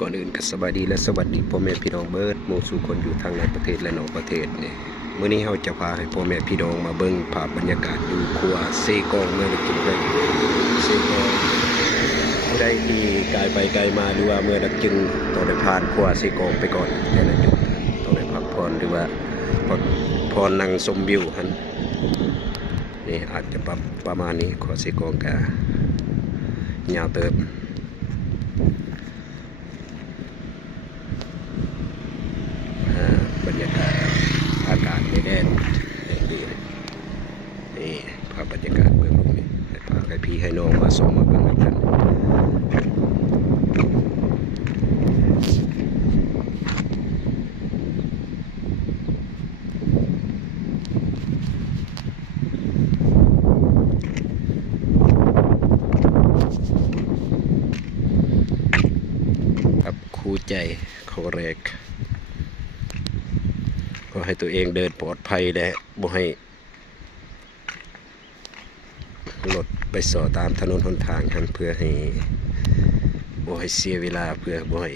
ก่อนอื่นก็สวัสดีและสวัสดีพ่อแม่พี่น้องเบิร์ดหมู่สู่คนอยู่ทางในประเทศและนอกประเทศนี่มื้อนี้เราจะพาให้พ่อแม่พี่น้องมาเบิ่งภาพบรรยากาศอยู่ครัวเซกองเมืองกินเลยเซกองผู้ใดที่ไกลไปไกลมาหรือว่าเมื่อนักจึงต้องได้ผ่านครัวเซกองไปก่อนแต่ละจุดต้องได้พักผ่อนหรือว่าพักผ่อนนั่งชมวิวหั่นนี่อาจจะประมาณนี้ครัวเซกองก็ยาวเติบบรรยากาศอากาศไม่แดดดีเลยนี่ภาพบรรยากาศเบื้องลงนี่ให้พาให้พี่ให้น้องมาส่งมาเบิ่งกันครับคู่ใจเขาแรกก็ให้ตัวเองเดินปลอดภัยและบ่ให้รถไปส่อตามถนนหนทางเพื่อให้บ่ให้เสียเวลาเพื่อบ่ให้